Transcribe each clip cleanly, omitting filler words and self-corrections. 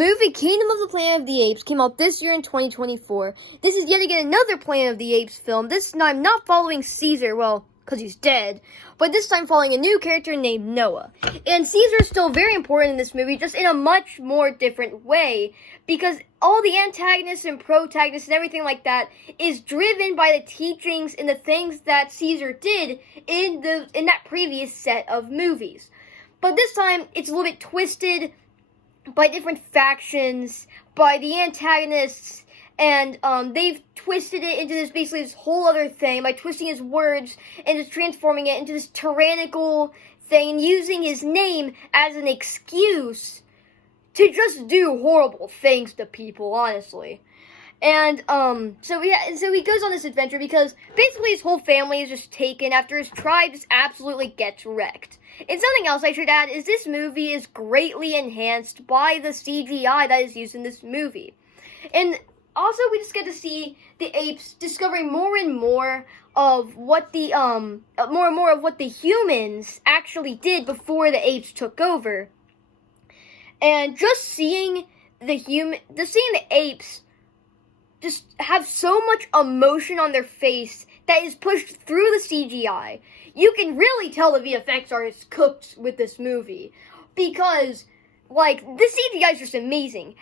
Movie Kingdom of the Planet of the Apes came out this year in 2024. This is yet again another Planet of the Apes film. This time not following Caesar, well, because he's dead, but this time following a new character named Noah. And Caesar is still very important in this movie, just in a much more different way, because all the antagonists and protagonists and everything like that is driven by the teachings and the things that Caesar did in that previous set of movies. But this time, it's a little bit twisted by different factions, by the antagonists, and they've twisted it into this whole other thing by twisting his words and just transforming it into this tyrannical thing and using his name as an excuse to just do horrible things to people, honestly. And so he goes on this adventure because basically his whole family is just taken after his tribe just absolutely gets wrecked. And something else I should add is this movie is greatly enhanced by the CGI that is used in this movie. And also we just get to see the apes discovering more and more of what the humans actually did before the apes took over. And just seeing the apes just have so much emotion on their face that is pushed through the CGI. You can really tell the VFX artists cooked with this movie, because, like, the CGI is just amazing.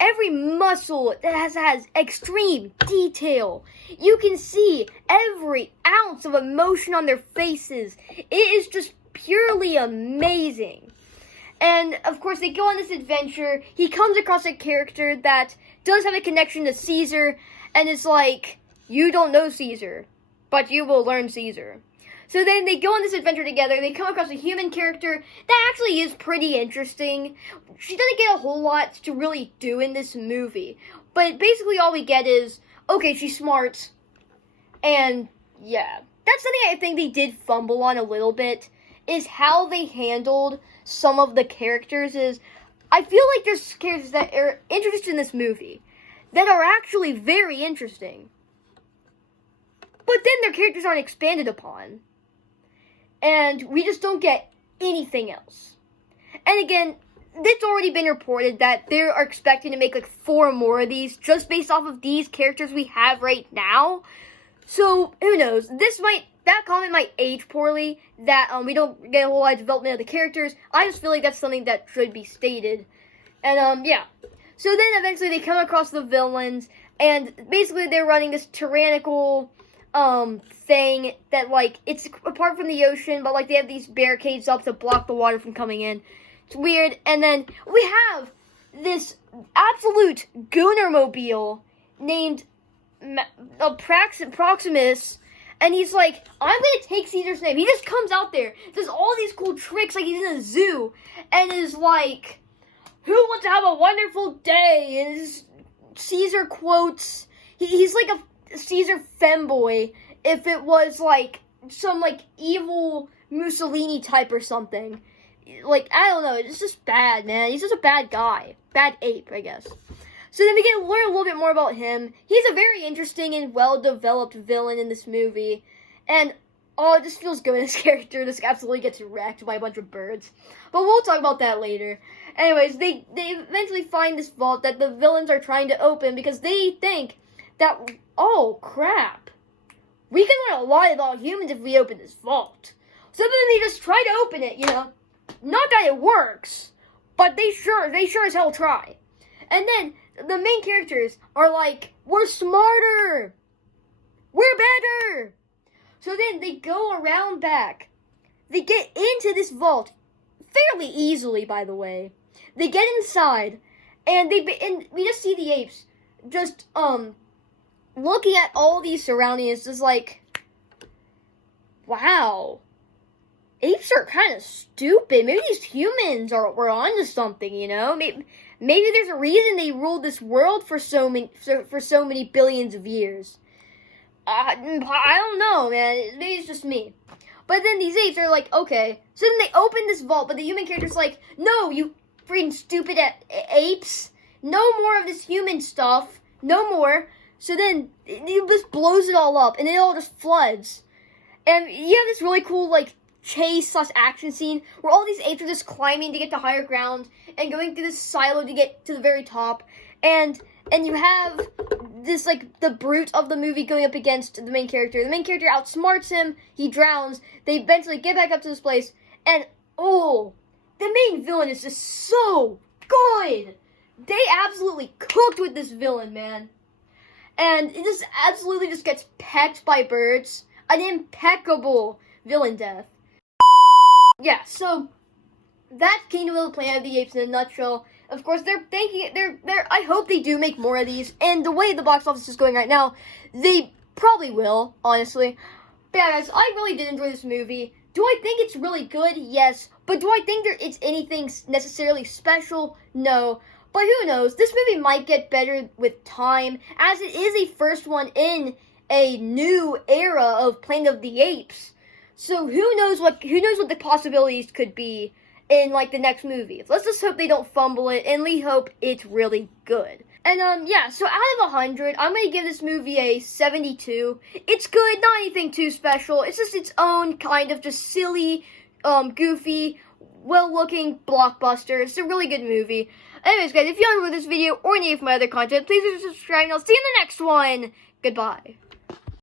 Every muscle has extreme detail. You can see every ounce of emotion on their faces. It is just purely amazing. And, of course, they go on this adventure. He comes across a character that does have a connection to Caesar, and it's like, you don't know Caesar, but you will learn Caesar. So then they go on this adventure together. They come across a human character that actually is pretty interesting. She doesn't get a whole lot to really do in this movie, but basically all we get is, okay, she's smart, and yeah. That's something I think they did fumble on a little bit, is how they handled some of the characters. Is I feel like there's characters that are introduced in this movie that are actually very interesting, but then their characters aren't expanded upon, and we just don't get anything else. And again, it's already been reported that they are expecting to make like 4 more of these just based off of these characters we have right now. So who knows? That comment might age poorly, that we don't get a whole lot of development of the characters. I just feel like that's something that should be stated. And yeah. So then eventually they come across the villains, and basically they're running this tyrannical thing that, like, it's apart from the ocean, but like they have these barricades up to block the water from coming in. It's weird. And then we have this absolute gooner-mobile named Proximus, and he's like, I'm gonna take Caesar's name. He just comes out there, does all these cool tricks like he's in a zoo, and is like, who wants to have a wonderful day? And his Caesar quotes. He's like a Caesar femboy if it was like some like evil Mussolini type or something. Like, I don't know, it's just bad, man. He's just a bad guy. Bad ape, I guess. So then we get to learn a little bit more about him. He's a very interesting and well-developed villain in this movie. And, oh, it just feels good. This character just absolutely gets wrecked by a bunch of birds. But we'll talk about that later. Anyways, they eventually find this vault that the villains are trying to open because they think that, oh, crap, we can learn a lot about humans if we open this vault. So then they just try to open it, you know. Not that it works, but they sure as hell try. And then the main characters are like, we're smarter, we're better. So then they go around back. They get into this vault fairly easily, by the way. They get inside, and we just see the apes just looking at all these surroundings, just like, wow, apes are kind of stupid. Maybe these humans were onto something, you know? Maybe there's a reason they ruled this world for so many billions of years. I don't know, man. Maybe it's just me. But then these apes are like, okay. So then they open this vault, but the human character's like, no, you freaking stupid apes. No more of this human stuff. No more. So then it just blows it all up, and it all just floods. And you have this really cool, like, chase slash action scene where all these apes are just climbing to get to higher ground and going through this silo to get to the very top, and you have this, like, the brute of the movie going up against the main character. The main character outsmarts him, he drowns, they eventually get back up to this place, and oh, the main villain is just so good. They absolutely cooked with this villain, man. And it just absolutely just gets pecked by birds. An impeccable villain death. Yeah, so that's Kingdom of the Planet of the Apes in a nutshell. Of course, I hope they do make more of these. And the way the box office is going right now, they probably will, honestly. But yeah, guys, I really did enjoy this movie. Do I think it's really good? Yes. But do I think it's anything necessarily special? No. But who knows? This movie might get better with time, as it is a first one in a new era of Planet of the Apes. So who knows what the possibilities could be in, like, the next movie. Let's just hope they don't fumble it, and we hope it's really good. And yeah, so out of 100, I'm gonna give this movie a 72. It's good, not anything too special. It's just its own kind of just silly, goofy, well-looking blockbuster. It's a really good movie. Anyways, guys, if you enjoyed this video or any of my other content, please subscribe, and I'll see you in the next one. Goodbye.